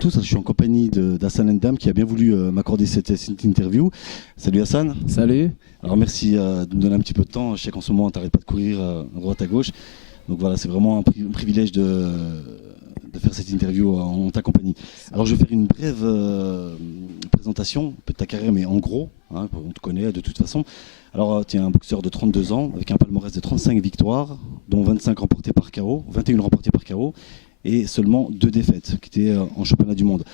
tous, je suis en compagnie d'Hassan Ndam qui a bien voulu m'accorder cette interview. Salut Hassan. Salut. Alors merci de me donner un petit peu de temps. Je sais qu'en ce moment tu n'arrêtes pas de courir à droite à gauche. Donc voilà, c'est vraiment un privilège de faire cette interview en ta compagnie. Alors je vais faire une brève présentation de ta carrière, mais en gros, on te connaît de toute façon. Alors tu es un boxeur de 32 ans avec un palmarès de 35 victoires, dont 25 remportées par KO, 21 remportées par KO et seulement 2 défaites qui étaient en championnat du monde.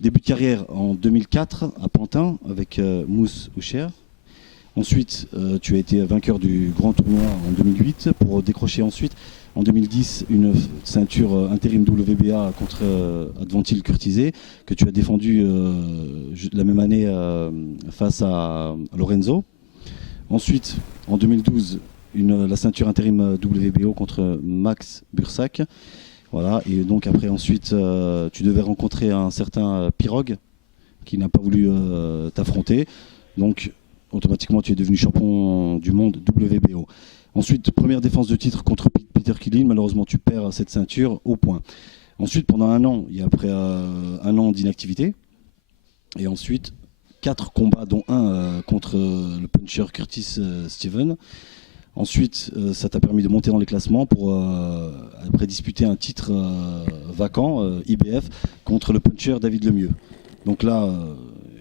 Début de carrière en 2004 à Pantin avec Mousse Oucher. Ensuite, tu as été vainqueur du grand tournoi en 2008 pour décrocher ensuite en 2010 une ceinture intérim WBA contre Advantil Curtizé que tu as défendu la même année face à Lorenzo. Ensuite, en 2012, la ceinture intérim WBO contre Max Bursac. Voilà, et donc après ensuite tu devais rencontrer un certain Pirog qui n'a pas voulu t'affronter. Donc automatiquement tu es devenu champion du monde WBO. Ensuite, première défense de titre contre Peter Killeen, malheureusement tu perds cette ceinture au point. Ensuite, pendant un an, il y a après un an d'inactivité. Et ensuite, 4 combats dont un contre le puncher Curtis Steven. Ensuite, ça t'a permis de monter dans les classements pour après disputer un titre vacant, IBF, contre le puncher David Lemieux. Donc là,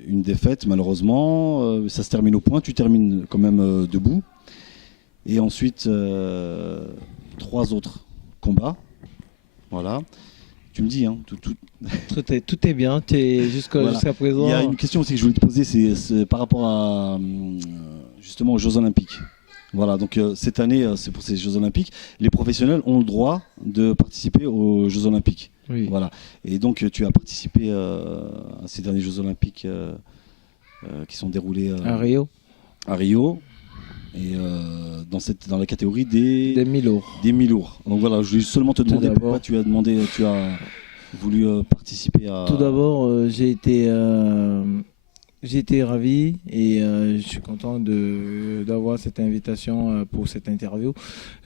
une défaite malheureusement, ça se termine au point, tu termines quand même debout. Et ensuite, 3 autres combats. Voilà. Tu me dis, Tout est bien, jusqu'à présent. Il y a une question aussi que je voulais te poser, c'est par rapport à justement aux Jeux Olympiques. Voilà, donc cette année, c'est pour ces Jeux Olympiques, les professionnels ont le droit de participer aux Jeux Olympiques. Oui. Voilà. Et donc tu as participé à ces derniers Jeux Olympiques qui sont déroulés à Rio. À Rio. Et dans la catégorie des mi-lourds. Donc voilà, je voulais seulement te demander pourquoi tu as voulu participer à. Tout d'abord, j'ai été ravi et je suis content d'avoir cette invitation pour cette interview.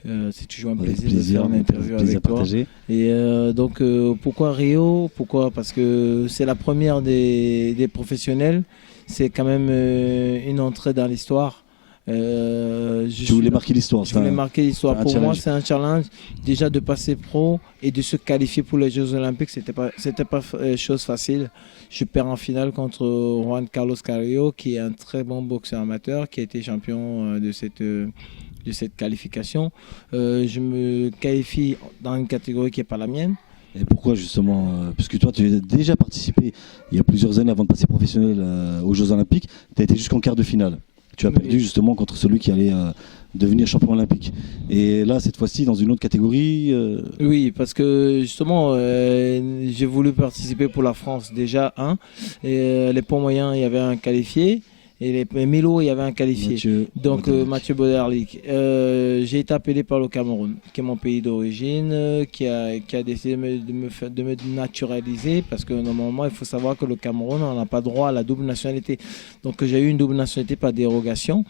C'est toujours un plaisir de faire une interview avec toi. Et donc pourquoi Rio? Pourquoi? Parce que c'est la première des professionnels. C'est quand même une entrée dans l'histoire. Tu voulais marquer l'histoire. Je voulais marquer l'histoire. Pour moi, c'est un challenge déjà de passer pro et de se qualifier pour les Jeux Olympiques. C'était pas chose facile. Je perds en finale contre Juan Carlos Carrillo, qui est un très bon boxeur amateur, qui a été champion de cette qualification. Je me qualifie dans une catégorie qui n'est pas la mienne. Et pourquoi justement Puisque toi, tu as déjà participé il y a plusieurs années avant de passer professionnel aux Jeux Olympiques. Tu as été jusqu'en quart de finale. Tu as perdu justement contre celui qui allait devenir champion olympique. Et là, cette fois-ci, dans une autre catégorie. Oui, parce que justement, j'ai voulu participer pour la France déjà. Et les poids moyens, il y avait un qualifié. Et les Milo, il y avait un qualifié. Mathieu Boderlik. J'ai été appelé par le Cameroun, qui est mon pays d'origine, qui a décidé de me naturaliser, parce que normalement, il faut savoir que le Cameroun, on n'a pas droit à la double nationalité. Donc j'ai eu une double nationalité par dérogation.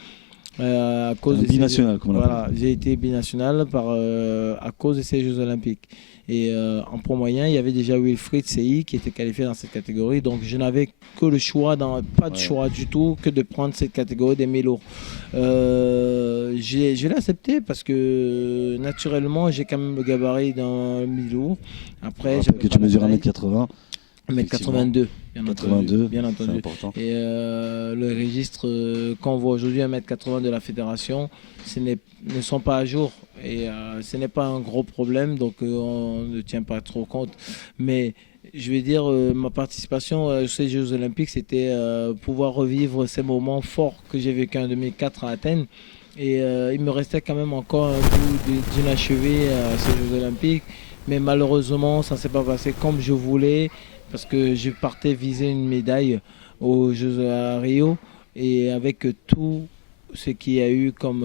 À cause binational, comme on l'appelle. Voilà, j'ai été binational à cause de ces Jeux Olympiques. Et en pro moyen, il y avait déjà Wilfried Seyi qui était qualifié dans cette catégorie. Donc je n'avais que le choix, pas de choix du tout, que de prendre cette catégorie des mi-lourds. Je l'ai accepté parce que naturellement, j'ai quand même le gabarit dans le mi-lourd. Après, que tu mesures 1m80. 1m82, bien entendu. C'est important. Et le registre qu'on voit aujourd'hui, 1m80 de la fédération, ne sont pas à jour. Et ce n'est pas un gros problème, donc on ne tient pas trop compte. Mais je vais dire, ma participation aux ces Jeux Olympiques, c'était pouvoir revivre ces moments forts que j'ai vécu en 2004 à Athènes. Et il me restait quand même encore un goût d'inachevé à ces Jeux Olympiques. Mais malheureusement, ça ne s'est pas passé comme je voulais, parce que je partais viser une médaille aux Jeux à Rio. Et avec tout ce qu'il y a eu comme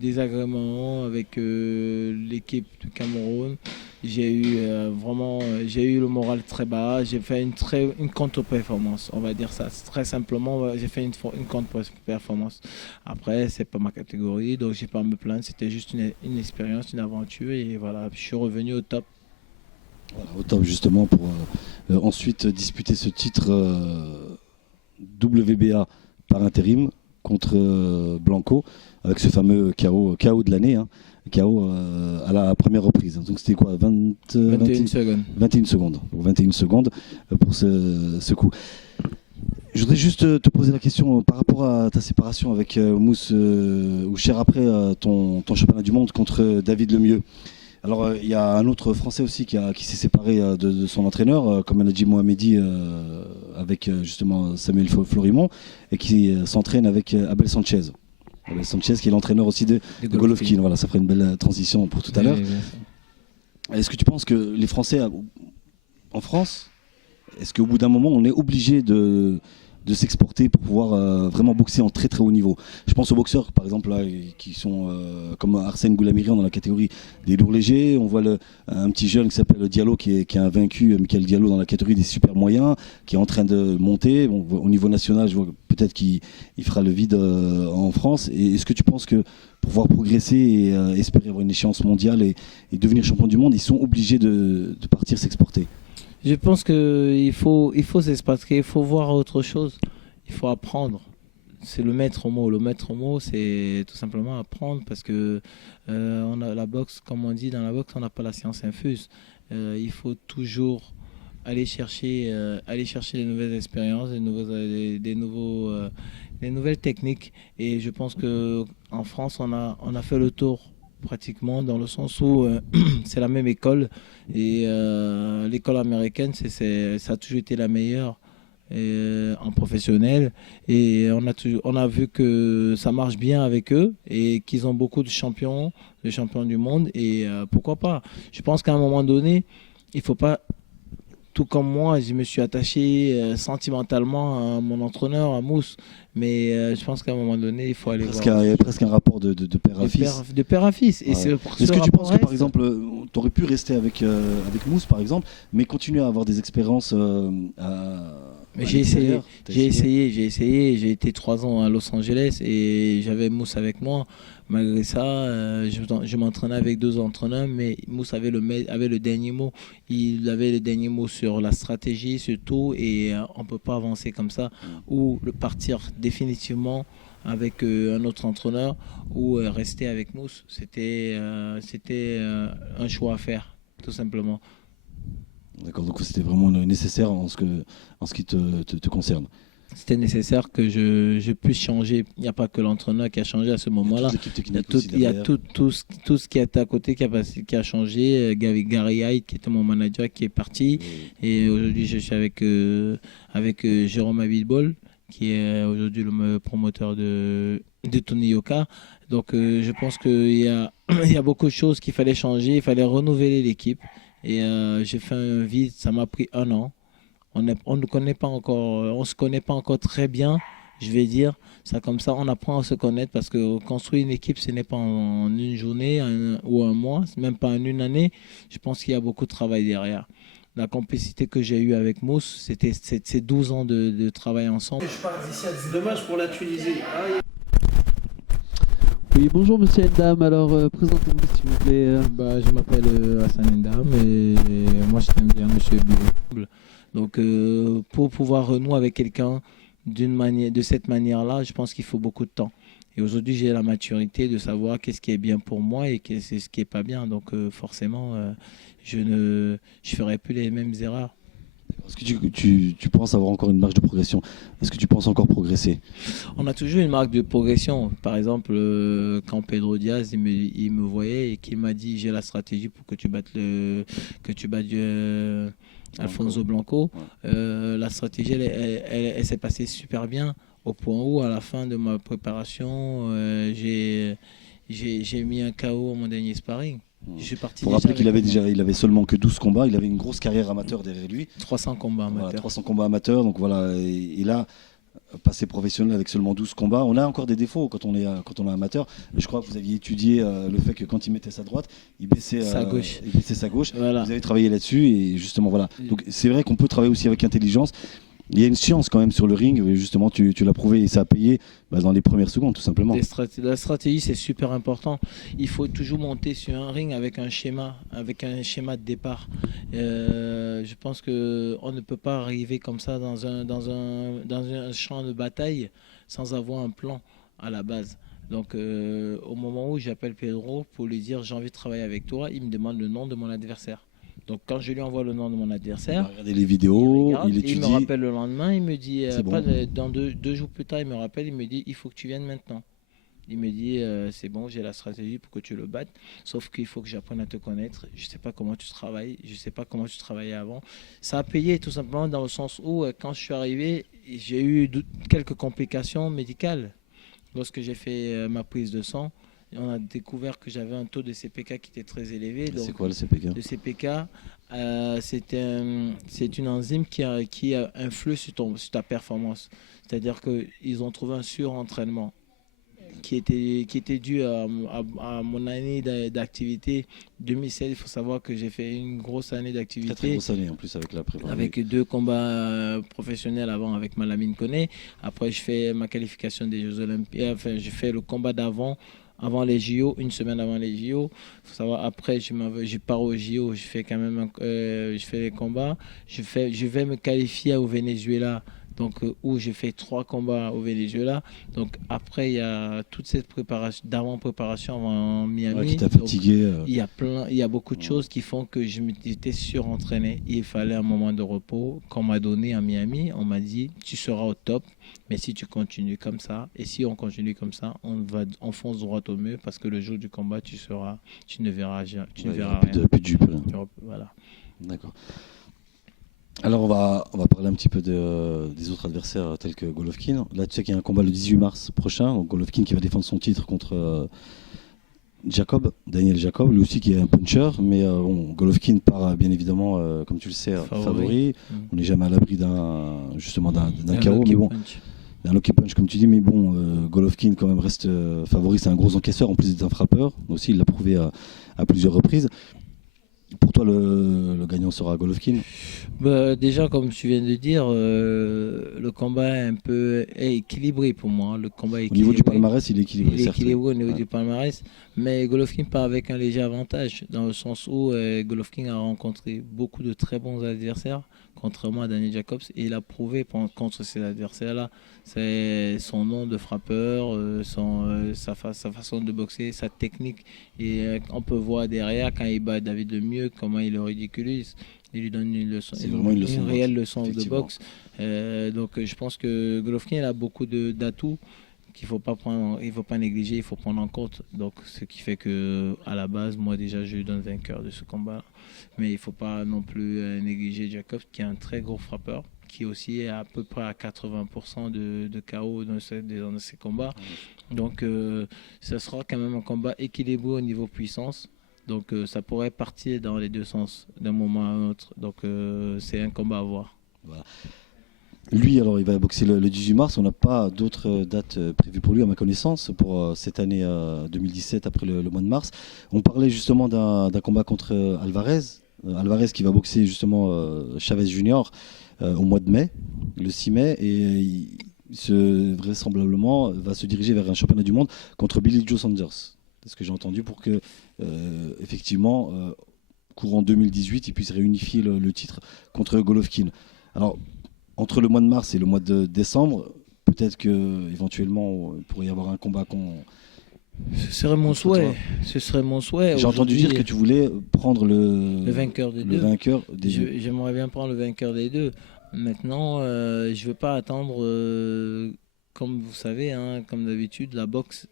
désagrément avec l'équipe du Cameroun, j'ai eu le moral très bas. J'ai fait une contre-performance, on va dire ça très simplement. J'ai fait une contre-performance. Après, c'est pas ma catégorie, donc j'ai pas à me plaindre. C'était juste une expérience, une aventure, et voilà, je suis revenu au top. Voilà, au top justement pour ensuite disputer ce titre WBA par intérim contre Blanco avec ce fameux KO de l'année, hein, KO à la première reprise. Donc c'était quoi, 21 secondes. 21 secondes. Donc 21 secondes pour ce coup. Je voudrais juste te poser la question par rapport à ta séparation avec Mousse ou cher après ton championnat du monde contre David Lemieux. Alors il y a un autre Français aussi qui s'est séparé de son entraîneur, comme l'a dit Mohamedi avec justement Samuel Florimont, et qui s'entraîne avec Abel Sanchez. Abel Sanchez qui est l'entraîneur aussi de Golovkin. Voilà, ça ferait une belle transition pour tout à l'heure. Est-ce que tu penses que les Français en France, est-ce qu'au bout d'un moment on est obligé de s'exporter pour pouvoir vraiment boxer en très très haut niveau? Je pense aux boxeurs par exemple là, qui sont comme Arsène Goulamirian dans la catégorie des lourds légers. On voit un petit jeune qui s'appelle Diallo qui est invaincu, Michael Diallo, dans la catégorie des super moyens, qui est en train de monter. Bon, au niveau national, je vois peut-être qu'il fera le vide en France. Et est-ce que tu penses que pour pouvoir progresser et espérer avoir une échéance mondiale et devenir champion du monde, ils sont obligés de partir s'exporter? Je pense qu'il faut s'expatrier, il faut voir autre chose, il faut apprendre. C'est le maître mot. Le maître mot, c'est tout simplement apprendre parce que on a la boxe, comme on dit dans la boxe, on n'a pas la science infuse. Il faut toujours aller chercher des nouvelles expériences, des nouvelles techniques. Et je pense qu'en France, on a fait le tour pratiquement, dans le sens où c'est la même école et l'école américaine ça a toujours été la meilleure en professionnel, et on a vu que ça marche bien avec eux et qu'ils ont beaucoup de champions du monde, et pourquoi pas. Je pense qu'à un moment donné, il faut pas, tout comme moi, je me suis attaché sentimentalement à mon entraîneur, à Mousse. Mais je pense qu'à un moment donné, il faut aller voir. Il y a presque un rapport de père à fils. De père à fils. Et ouais. Est-ce que tu penses que, par exemple, tu aurais pu rester avec Mousse, par exemple, mais continuer à avoir des expériences j'ai essayé. J'ai été 3 ans à Los Angeles et j'avais Mousse avec moi. Malgré ça, je m'entraînais avec 2 entraîneurs, mais Mousse avait le dernier mot. Il avait le dernier mot sur la stratégie, sur tout, et on ne peut pas avancer comme ça, ou partir définitivement avec un autre entraîneur, ou rester avec Mousse. C'était un choix à faire, tout simplement. D'accord, donc c'était vraiment nécessaire en ce qui te concerne. C'était nécessaire que je puisse changer. Il n'y a pas que l'entraîneur qui a changé à ce moment-là. Il y a tout ce qui était à côté qui a changé. Gary Hyde, qui était mon manager, qui est parti. Oui. Et aujourd'hui, je suis avec Jérôme Abitbol, qui est aujourd'hui le promoteur de Tony Yoka. Donc je pense qu'il y a beaucoup de choses qu'il fallait changer. Il fallait renouveler l'équipe. Et j'ai fait un vide. Ça m'a pris 1 an. On ne se connaît pas encore très bien, je vais dire ça comme ça. On apprend à se connaître, parce que construire une équipe, ce n'est pas en une journée ou un mois, même pas en une année. Je pense qu'il y a beaucoup de travail derrière. La complicité que j'ai eue avec Mousse, c'est 12 ans de travail ensemble. Je pars d'ici à 10 dommage pour la Tunisie. Oui, bonjour Monsieur Ndam, alors présentez-vous s'il vous plaît. Je m'appelle Hassan Ndam et moi je t'aime bien Monsieur Bible. Donc pour pouvoir renouer avec quelqu'un de cette manière-là, je pense qu'il faut beaucoup de temps. Et aujourd'hui, j'ai la maturité de savoir qu'est-ce qui est bien pour moi et qu'est-ce qui n'est pas bien. Donc forcément, je ne ferai plus les mêmes erreurs. Est-ce que tu penses avoir encore une marge de progression? Est-ce que tu penses encore progresser? On a toujours une marge de progression. Par exemple, quand Pedro Diaz il me voyait et qu'il m'a dit j'ai la stratégie pour que tu battes Alfonso Blanco. Ouais. La stratégie, elle s'est passée super bien, au point où, à la fin de ma préparation, j'ai mis un KO à mon dernier sparring. Il faut rappeler qu'il avait seulement que 12 combats, il avait une grosse carrière amateur derrière lui. 300 combats amateurs. Voilà, 300 combats amateurs, donc voilà, et là, passé professionnel avec seulement 12 combats. On a encore des défauts quand on est amateur. Mais je crois que vous aviez étudié le fait que quand il mettait sa droite, il baissait sa gauche. Voilà. Vous avez travaillé là-dessus et justement voilà. Donc c'est vrai qu'on peut travailler aussi avec intelligence. Il y a une science quand même sur le ring, justement, tu l'as prouvé et ça a payé dans les premières secondes, tout simplement. La stratégie, c'est super important. Il faut toujours monter sur un ring avec un schéma de départ. Je pense qu'on ne peut pas arriver comme ça dans un champ de bataille sans avoir un plan à la base. Donc, au moment où j'appelle Pedro pour lui dire j'ai envie de travailler avec toi, il me demande le nom de mon adversaire. Donc, quand je lui envoie le nom de mon adversaire, il a regardé les vidéos, il étudie. Il me rappelle le lendemain, il me dit, bon. dans deux jours plus tard, il me rappelle, il me dit il faut que tu viennes maintenant. Il me dit c'est bon, j'ai la stratégie pour que tu le battes, sauf qu'il faut que j'apprenne à te connaître. Je ne sais pas comment tu travailles, je ne sais pas comment tu travaillais avant. Ça a payé tout simplement dans le sens où quand je suis arrivé, j'ai eu quelques complications médicales. Lorsque j'ai fait ma prise de sang, on a découvert que j'avais un taux de CPK qui était très élevé. C'est quoi le CPK? Le CPK, c'est une enzyme qui influe sur ta performance. C'est-à-dire qu'ils ont trouvé un surentraînement qui était dû à mon année d'activité 2016. Il faut savoir que j'ai fait une grosse année d'activité. Très grosse année en plus avec la prépa. Avec 2 combats professionnels avant avec Malamine Koné. Après, je fais ma qualification des Jeux Olympiques. Enfin, je fais le combat avant les JO, une semaine avant les JO. Il faut savoir, après, je pars aux JO, je fais quand même je fais les combats. Je vais me qualifier au Venezuela. Donc, où j'ai fait 3 combats au Venezuela. Donc, après, il y a toute cette préparation avant Miami. Ouais, qui t'a fatigué. Il y a beaucoup de choses qui font que j'étais surentraîné. Il fallait un moment de repos qu'on m'a donné à Miami. On m'a dit, tu seras au top, mais si tu continues comme ça, et si on continue comme ça, on fonce droit au mur parce que le jour du combat, tu ne verras rien. Plus de jupe. Voilà. D'accord. Alors on va parler un petit peu des autres adversaires tels que Golovkin. Là tu sais qu'il y a un combat le 18 mars prochain, donc Golovkin qui va défendre son titre contre Daniel Jacob, lui aussi qui est un puncher, mais Golovkin part bien évidemment, comme tu le sais, favori. On n'est jamais à l'abri d'un KO, mais bon, un lucky punch comme tu dis, mais bon, Golovkin quand même reste favori, c'est un gros encaisseur en plus d'être un frappeur, aussi il l'a prouvé à plusieurs reprises. Pour toi, le gagnant sera Golovkin? Déjà, comme tu viens de dire, le combat est équilibré pour moi. Le combat est au niveau du palmarès, il est équilibré. Il est équilibré au niveau du palmarès, mais Golovkin part avec un léger avantage, dans le sens où Golovkin a rencontré beaucoup de très bons adversaires, contrairement à Daniel Jacobs, et il a prouvé contre ces adversaires-là, c'est son nom de frappeur, sa façon de boxer, sa technique, et on peut voir derrière quand il bat David Lemieux comment il le ridiculise. Il lui donne une réelle leçon de boxe. Donc je pense que Golovkin a beaucoup d'atouts qu'il faut pas négliger, il faut prendre en compte. Donc ce qui fait que à la base, moi déjà je lui donne vainqueur de ce combat. Mais il ne faut pas non plus négliger Jacob, qui est un très gros frappeur, qui aussi est à peu près à 80% de KO dans ces combats. Donc ça sera quand même un combat équilibré au niveau puissance. Donc ça pourrait partir dans les deux sens d'un moment à un autre. Donc c'est un combat à voir. Voilà. Lui, alors, il va boxer le 18 mars. On n'a pas d'autres dates prévues pour lui, à ma connaissance, pour cette année 2017, après le mois de mars. On parlait justement d'un combat contre Alvarez. Alvarez qui va boxer justement Chavez Junior au mois de mai, le 6 mai. Et vraisemblablement va se diriger vers un championnat du monde contre Billy Joe Saunders. C'est ce que j'ai entendu, pour que, effectivement, courant 2018, il puisse réunifier le titre contre Golovkin. Alors, entre le mois de mars et le mois de décembre, peut-être qu'éventuellement, il pourrait y avoir un combat Ce serait mon souhait. J'ai entendu dire que tu voulais prendre le vainqueur des deux. J'aimerais bien prendre le vainqueur des deux. Maintenant, je ne veux pas attendre, comme vous savez, comme d'habitude, la boxe,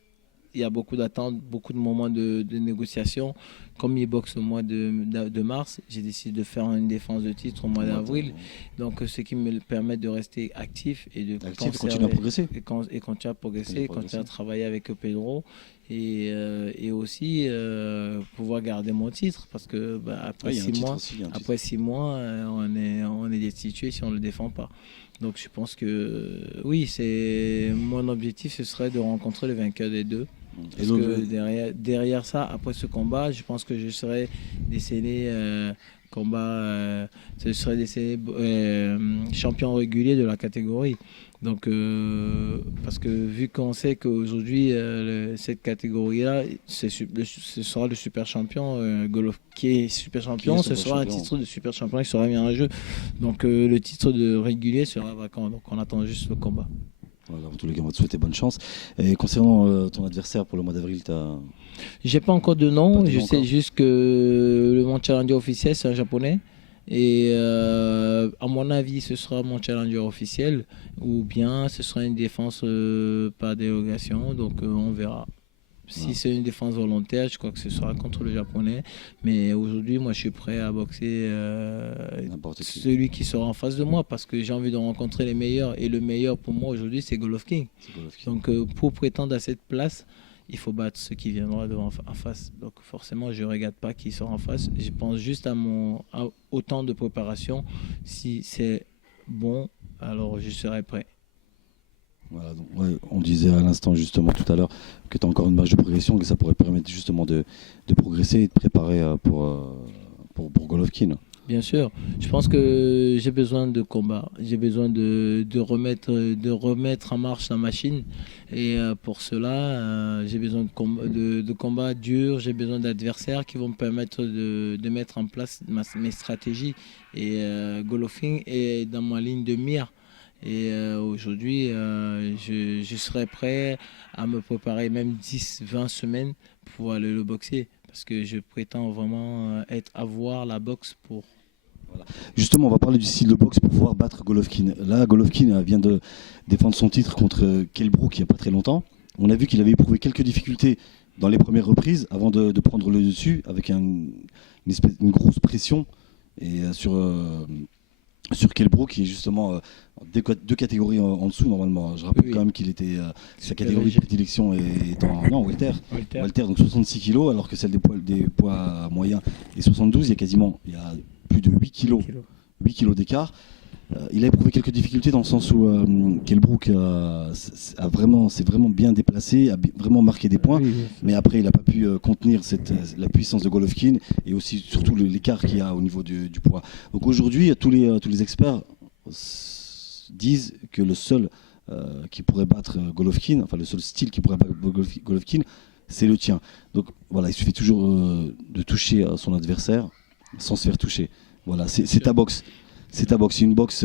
il y a beaucoup d'attentes, beaucoup de moments de négociation. Comme il boxe au mois de mars, j'ai décidé de faire une défense de titre au mois d'avril. Donc, ce qui me permet de rester actif et de continuer à progresser. Et continuer à progresser, continuer à travailler avec Pedro. Et aussi pouvoir garder mon titre, parce que après 6 mois, on est destitué si on ne le défend pas. Donc je pense que oui, mon objectif, ce serait de rencontrer le vainqueur des deux. Parce que derrière ça, après ce combat, je pense que je serai décelé combat, ce serait des champions réguliers de la catégorie. Donc, parce que vu qu'on sait qu'aujourd'hui, cette catégorie-là, ce sera le super champion, qui est super champion, ce sera un titre de super champion qui sera mis en jeu. Donc, le titre de régulier sera vacant. Donc, on attend juste le combat. Voilà, en tous les cas, on va te souhaiter bonne chance. Et concernant ton adversaire pour le mois d'avril, j'ai pas encore de nom. Je sais juste que mon challenger officiel, c'est un japonais. Et à mon avis, ce sera mon challenger officiel ou bien ce sera une défense par dérogation. Donc on verra. Si c'est une défense volontaire, je crois que ce sera contre le japonais. Mais aujourd'hui, moi, je suis prêt à boxer celui qui sera en face de moi parce que j'ai envie de rencontrer les meilleurs. Et le meilleur pour moi aujourd'hui, c'est Golovkin. Donc pour prétendre à cette place, il faut battre ceux qui viendront en face. Donc forcément, je ne regarde pas qui sera en face. Je pense juste au temps de préparation. Si c'est bon, alors je serai prêt. Voilà, donc, on disait à l'instant justement tout à l'heure que tu as encore une marge de progression, que ça pourrait permettre justement de progresser et de préparer pour Golovkin. Bien sûr, je pense que j'ai besoin de combat, j'ai besoin de remettre en marche la machine et pour cela j'ai besoin de combats durs, j'ai besoin d'adversaires qui vont me permettre de mettre en place mes stratégies et Golovkin est dans ma ligne de mire et aujourd'hui je serai prêt à me préparer même 10-20 semaines pour aller le boxer. Parce que je prétends vraiment avoir la boxe pour... Voilà. Justement, on va parler du style de boxe pour pouvoir battre Golovkin. Là, Golovkin vient de défendre son titre contre Kell Brook il n'y a pas très longtemps. On a vu qu'il avait éprouvé quelques difficultés dans les premières reprises avant de prendre le dessus avec une grosse pression et sur Kell Brook qui est justement deux catégories en dessous normalement. Je rappelle quand même qu'il était sa catégorie de prédilection est en welter, donc 66 kg alors que celle des poids moyens est 72. Il y a plus de 8 kg d'écart. Il a éprouvé quelques difficultés dans le sens où Kell Brook s'est vraiment bien déplacé, a vraiment marqué des points, mais après il n'a pas pu contenir la puissance de Golovkin et aussi surtout l'écart qu'il y a au niveau du poids. Donc aujourd'hui, tous les experts disent que le seul qui pourrait battre Golovkin, enfin le seul style qui pourrait battre Golovkin, c'est le tien. Donc voilà, il suffit toujours de toucher son adversaire sans se faire toucher. Voilà, c'est ta boxe. C'est ta boxe, c'est une boxe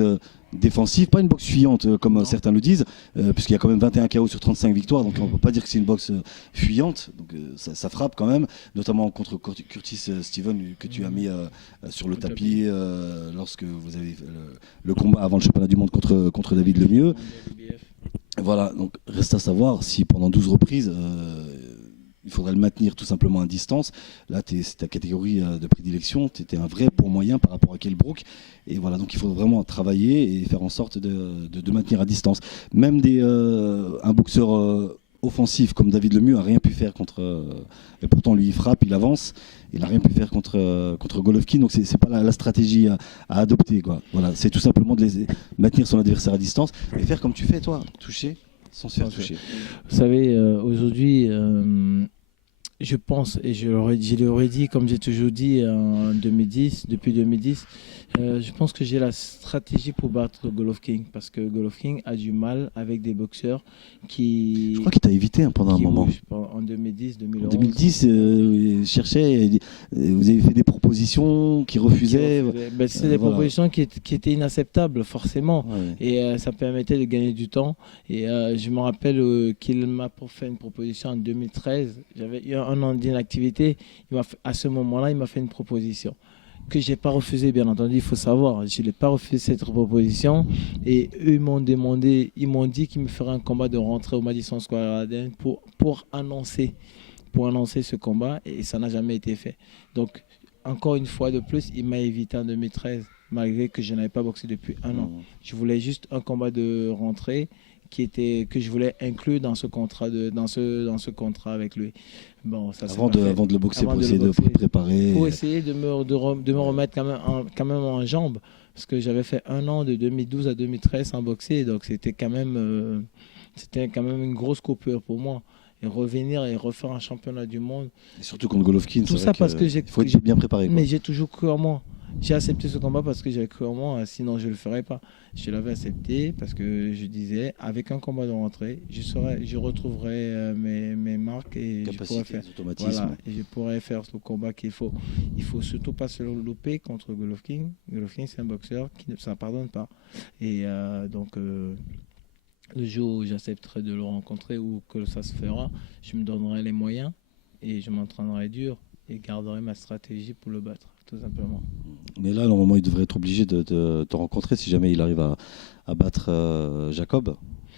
défensive, pas une boxe fuyante comme certains le disent, puisqu'il y a quand même 21 KO sur 35 victoires, donc on ne peut pas dire que c'est une boxe fuyante, donc ça frappe quand même, notamment contre Curtis Steven que tu as mis sur le tapis lorsque vous avez le combat avant le championnat du monde contre David Lemieux. Voilà, donc reste à savoir si pendant 12 reprises il faudrait le maintenir tout simplement à distance. Là, c'est ta catégorie de prédilection. Tu étais un vrai pour moyen par rapport à Kell Brook. Et voilà, donc il faut vraiment travailler et faire en sorte de maintenir à distance. Même un boxeur offensif comme David Lemieux n'a rien pu faire contre. Et pourtant, lui, il frappe, il avance. Il n'a rien pu faire contre Golovkin. Donc, c'est pas la stratégie à adopter, quoi. Voilà, c'est tout simplement de maintenir son adversaire à distance et faire comme tu fais, toi, toucher sans se faire toucher. Vous savez, aujourd'hui, je pense, et je l'aurais dit, comme j'ai toujours dit depuis 2010, je pense que j'ai la stratégie pour battre Golovkin, parce que Golovkin a du mal avec des boxeurs qui... Je crois qu'il t'a évité pendant un moment. En 2010, 2011. En 2010, il cherchait, vous avez fait des propositions qui refusaient. C'est des propositions qui étaient inacceptables, forcément. Ouais. Et ça permettait de gagner du temps. Et je me rappelle qu'il m'a fait une proposition en 2013. J'avais eu un an d'inactivité. À ce moment-là, il m'a fait une proposition que je n'ai pas refusée, bien entendu, il faut savoir. Je n'ai pas refusé cette proposition. Et eux, ils m'ont dit qu'ils me feraient un combat de rentrée au Madison Square Garden pour annoncer ce combat. Et ça n'a jamais été fait. Donc, encore une fois de plus, il m'a évité en 2013, malgré que je n'avais pas boxé depuis un an. Je voulais juste un combat de rentrée que je voulais inclure dans ce contrat avec lui. Bon, ça avant de le boxer, pour essayer de préparer. Pour essayer de me remettre quand même en jambes. Parce que j'avais fait un an de 2012 à 2013 sans boxer. Donc c'était quand même une grosse coupure pour moi. Et revenir et refaire un championnat du monde. Et surtout contre Golovkin. Tout ça parce que il faut être bien préparé. Mais j'ai toujours cru en moi. J'ai accepté ce combat parce que j'avais cru en moi, sinon je ne le ferais pas. Je l'avais accepté parce que je disais, avec un combat de rentrée, je retrouverai mes marques et je pourrais faire, voilà, et je pourrais faire le combat qu'il faut. Il ne faut surtout pas se louper contre Golovkin. Golovkin, c'est un boxeur qui ne ça pardonne pas. Et le jour où j'accepterai de le rencontrer ou que ça se fera, je me donnerai les moyens et je m'entraînerai dur et garderai ma stratégie pour le battre, tout simplement. Mais là, normalement, il devrait être obligé de te rencontrer si jamais il arrive à battre Jacob.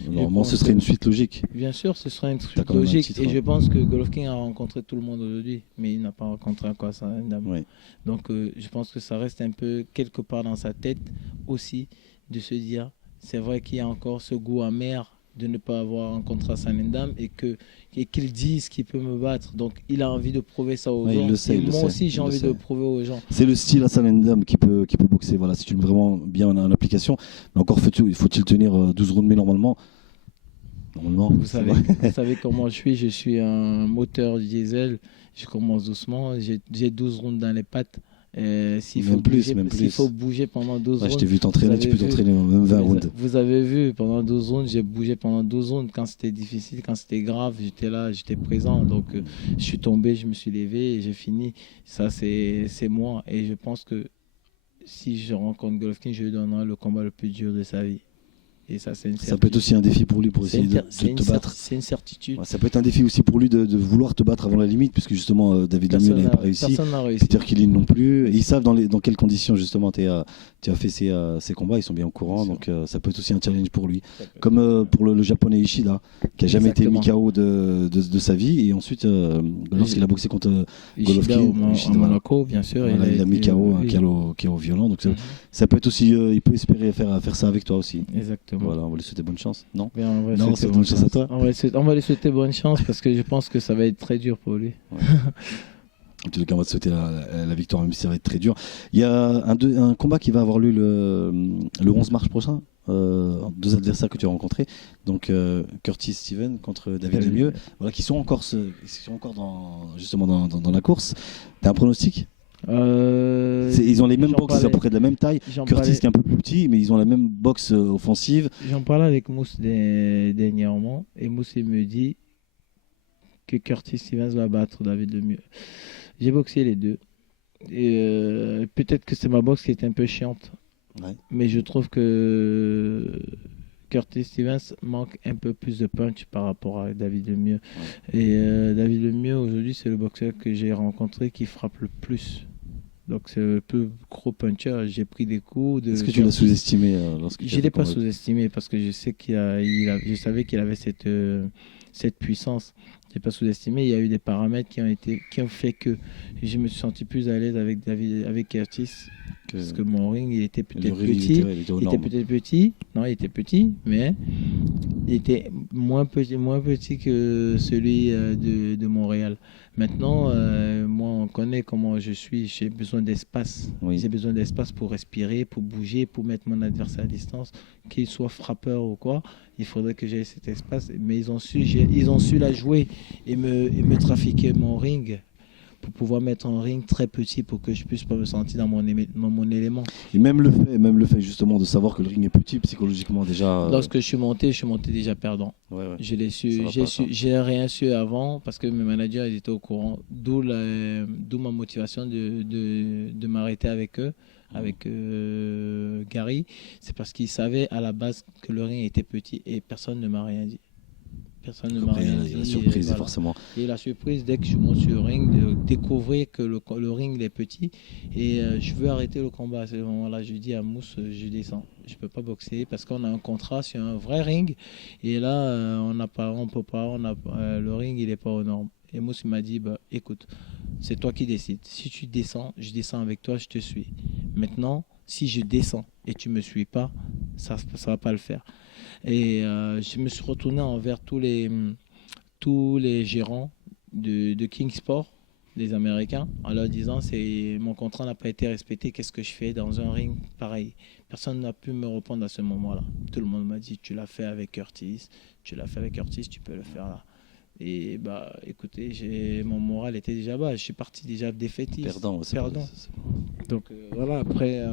Normalement, ce serait une suite logique. Bien sûr, ce serait une suite logique. Et je pense que Golovkin a rencontré tout le monde aujourd'hui, mais il n'a pas rencontré encore ça. Oui. Donc, je pense que ça reste un peu quelque part dans sa tête aussi de se dire, c'est vrai qu'il y a encore ce goût amer de ne pas avoir rencontré Sanendam et qu'il dise qu'il peut me battre. Donc, il a envie de prouver ça aux gens. Moi aussi, j'ai envie de le prouver aux gens. C'est le style à Sanendam qui peut boxer. Voilà, si tu le mets vraiment bien en application. Mais encore, faut-il tenir 12 rounds, mais normalement. Vous savez comment je suis un moteur diesel. Je commence doucement. J'ai 12 rounds dans les pattes. S'il faut bouger pendant 12 rounds. Je t'ai vu t'entraîner, tu peux t'entraîner même 20 rounds. Vous avez vu, pendant 12 rounds, j'ai bougé pendant 12 rounds. Quand c'était difficile, quand c'était grave, j'étais là, j'étais présent. Donc, je suis tombé, je me suis levé et j'ai fini. Ça, c'est moi. Et je pense que si je rencontre Golovkin, je lui donnerai le combat le plus dur de sa vie. Et ça peut être aussi un défi pour lui pour essayer de te battre. C'est une certitude. Ouais, ça peut être un défi aussi pour lui de vouloir te battre avant la limite, puisque justement David Lemieux n'avait pas réussi. Personne n'a réussi. Peter Killing non plus. Et ils savent dans quelles conditions justement tu as fait ces combats, ils sont bien au courant. Donc ça peut être aussi un challenge pour lui. Comme pour le japonais Ishida, qui n'a jamais été mis KO de sa vie. Et ensuite, lorsqu'il a boxé contre Golovkin, Ishida, Monaco, bien sûr. Voilà, il a mis KO un KO violent. Donc ça peut être aussi, il peut espérer faire ça avec toi aussi. Exactement. Voilà, on va lui souhaiter bonne chance. Non, on c'est bonne chance à toi. On va lui souhaiter bonne chance parce que je pense que ça va être très dur pour lui. Ouais. En tout cas, on va te souhaiter la victoire, même si ça va être très dur. Il y a un combat qui va avoir lieu le 11 mars prochain. Deux adversaires que tu as rencontrés, donc Curtis Steven contre David Lemieux, voilà, qui sont encore justement dans la course. Tu as un pronostic? Ils ont les mêmes box à peu près de la même taille. Curtis qui est un peu plus petit, mais ils ont la même boxe offensive. J'en parlais avec Mousse dernièrement et Mousse me dit que Curtis Stevens va battre David Lemieux. J'ai boxé les deux. Et peut-être que c'est ma boxe qui est un peu chiante. Ouais. Mais je trouve que Curtis Stevens manque un peu plus de punch par rapport à David Lemieux. Ouais. Et David Lemieux, aujourd'hui, c'est le boxeur que j'ai rencontré qui frappe le plus. Donc c'est le plus gros puncher. J'ai pris des coups. Est-ce que tu l'as sous-estimé Je ne l'ai pas sous-estimé parce que je sais je savais qu'il avait cette puissance. Je l'ai pas sous-estimé. Il y a eu des paramètres qui ont fait que je me suis senti plus à l'aise avec Curtis. Parce que mon ring, il était peut-être petit. Il était peut-être petit. Non, il était petit, mais il était moins petit que celui de Montréal. Maintenant, moi, on connaît comment je suis. J'ai besoin d'espace. Oui. J'ai besoin d'espace pour respirer, pour bouger, pour mettre mon adversaire à distance, qu'il soit frappeur ou quoi. Il faudrait que j'aie cet espace. Mais ils ont su la jouer et me trafiquer mon ring pour pouvoir mettre un ring très petit pour que je puisse pas me sentir dans mon élément. Et même le fait justement de savoir que le ring est petit psychologiquement déjà. Lorsque je suis monté déjà perdant. Ouais. Je l'ai su, j'ai rien su avant parce que mes managers ils étaient au courant. D'où ma motivation de m'arrêter avec eux. Avec Gary, c'est parce qu'ils savaient à la base que le ring était petit et personne ne m'a rien dit. Personne ne m'a rien dit. La surprise, voilà. Forcément. Et la surprise, dès que je monte sur le ring, de découvrir que le ring est petit et je veux arrêter le combat. À ce moment-là, je dis à Mousse, je descends. Je ne peux pas boxer parce qu'on a un contrat sur un vrai ring. Et là, on peut pas, le ring, il n'est pas aux normes. Et Mousse m'a dit, écoute, c'est toi qui décides. Si tu descends, je descends avec toi, je te suis. Maintenant, si je descends et tu ne me suis pas, ça ne va pas le faire. Et je me suis retourné envers tous les gérants de Kingsport, les Américains, en leur disant mon contrat n'a pas été respecté, qu'est-ce que je fais dans un ring pareil? Personne n'a pu me répondre à ce moment-là. Tout le monde m'a dit, tu l'as fait avec Curtis, tu peux le faire là. Et écoutez, mon moral était déjà bas, je suis parti déjà défaitiste. Perdant. Donc voilà, après,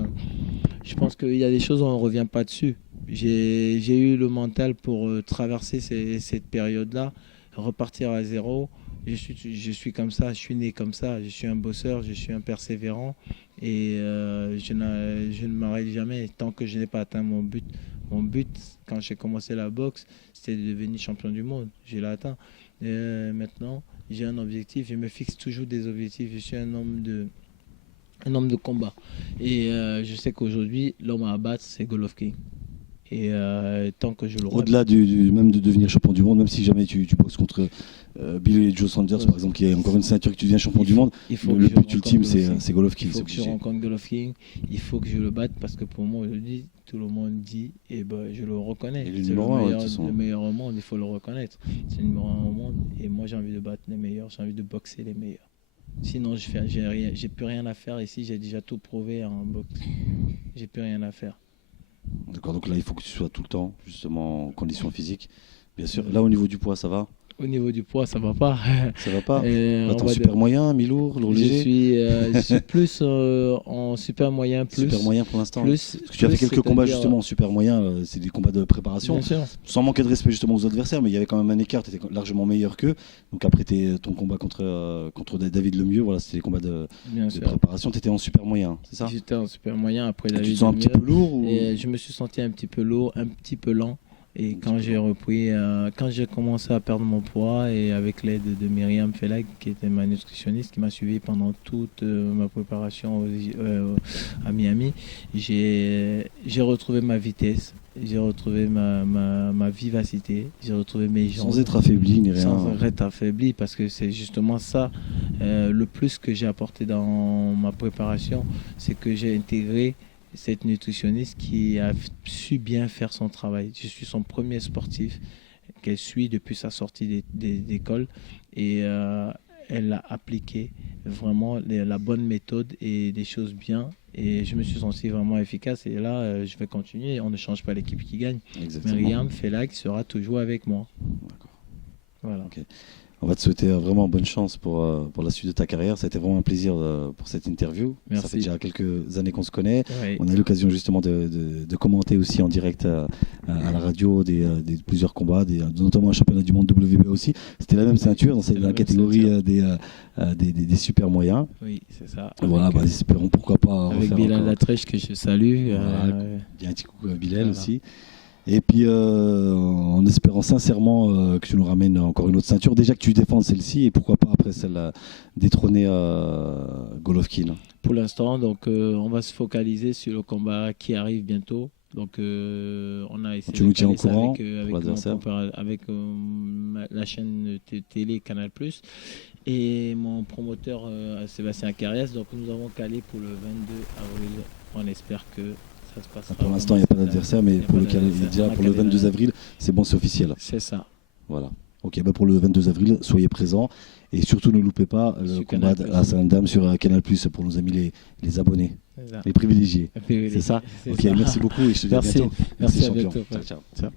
je pense qu'il y a des choses où on ne revient pas dessus. J'ai eu le mental pour traverser cette période-là, repartir à zéro. Je suis comme ça, je suis né comme ça, je suis un bosseur, je suis un persévérant et je ne m'arrête jamais tant que je n'ai pas atteint mon but. Mon but, quand j'ai commencé la boxe, c'était de devenir champion du monde. Je l'ai atteint. Maintenant, j'ai un objectif, je me fixe toujours des objectifs. Je suis un homme de combat. Et je sais qu'aujourd'hui, l'homme à abattre, c'est Golovkin. Et tant que je le Au-delà même de devenir champion du monde, même si jamais tu boxes contre Billy Joe Saunders, par exemple, qui est encore une ceinture que tu deviens champion du monde, le but ultime, c'est Golovkin. Il faut que je rencontre Golovkin, il faut que je le batte, parce que pour moi, aujourd'hui, tout le monde dit, et ben, je le reconnais. C'est le meilleur au monde, il faut le reconnaître. C'est le numéro 1 au monde, et moi, j'ai envie de battre les meilleurs, j'ai envie de boxer les meilleurs. Sinon, j'ai plus rien à faire ici, j'ai déjà tout prouvé en boxe. J'ai plus rien à faire. D'accord, donc là il faut que tu sois tout le temps justement en condition physique. Bien sûr, là au niveau du poids ça va? Au niveau du poids ça va pas. Ça va pas? Attends, super moyen, mi-lourd, lourd léger? Je suis plus en super moyen. Super moyen pour l'instant. Parce que tu as fait quelques combats justement en super moyen, c'est des combats de préparation. Bien sûr. Sans manquer de respect justement aux adversaires, mais il y avait quand même un écart, tu étais largement meilleur qu'eux. Donc après ton combat contre David Lemieux, voilà, c'était des combats de préparation, tu étais en super moyen, c'est ça? J'étais en super moyen après David Lemieux. Tu te sens un petit peu lourd ou... Et je me suis senti un petit peu lourd, un petit peu lent. Et quand j'ai repris, quand j'ai commencé à perdre mon poids, et avec l'aide de Myriam Felag, qui était ma nutritionniste, qui m'a suivi pendant toute ma préparation à Miami, j'ai retrouvé ma vitesse, j'ai retrouvé ma vivacité, j'ai retrouvé mes jambes. Sans être affaibli ni rien. Sans être affaibli, parce que c'est justement ça, le plus que j'ai apporté dans ma préparation, c'est que j'ai intégré cette nutritionniste qui a su bien faire son travail. Je suis son premier sportif qu'elle suit depuis sa sortie d'école, et elle a appliqué vraiment la bonne méthode et des choses bien, et je me suis senti vraiment efficace, et là je vais continuer. On ne change pas l'équipe qui gagne. Myriam Felag sera toujours avec moi. D'accord. Voilà. Okay. On va te souhaiter vraiment bonne chance pour la suite de ta carrière. Ça a été vraiment un plaisir pour cette interview. Merci. Ça fait déjà quelques années qu'on se connaît. Oui. On a eu l'occasion justement de commenter aussi en direct à la radio des plusieurs combats, notamment un championnat du monde WBA aussi. C'était la même ceinture, dans la catégorie des super moyens. Oui, c'est ça. Voilà, espérons pourquoi pas. Avec Bilal Latrèche, que je salue. Bien un petit coucou à Bilal aussi. Et puis en espérant sincèrement que tu nous ramènes encore une autre ceinture, déjà que tu défends celle-ci, et pourquoi pas après celle détrôner Golovkin. Pour l'instant, donc on va se focaliser sur le combat qui arrive bientôt. Donc on a essayé tu nous tiens au courant avec la chaîne télé Canal+, et mon promoteur Sébastien Carriès. Donc nous avons calé pour le 22 avril. On espère que ça se passera. Pour l'instant, il n'y a pas d'adversaire, mais pour le 22 avril, c'est bon, c'est officiel. C'est ça. Voilà. Ok, pour le 22 avril, soyez présents. Et surtout, ne loupez pas le combat à Saint-Dame sur Canal+, pour nos amis les abonnés, les privilégiés. C'est ça. Ok, merci beaucoup et je te dis à bientôt. Merci, à champion. bientôt. Ciao.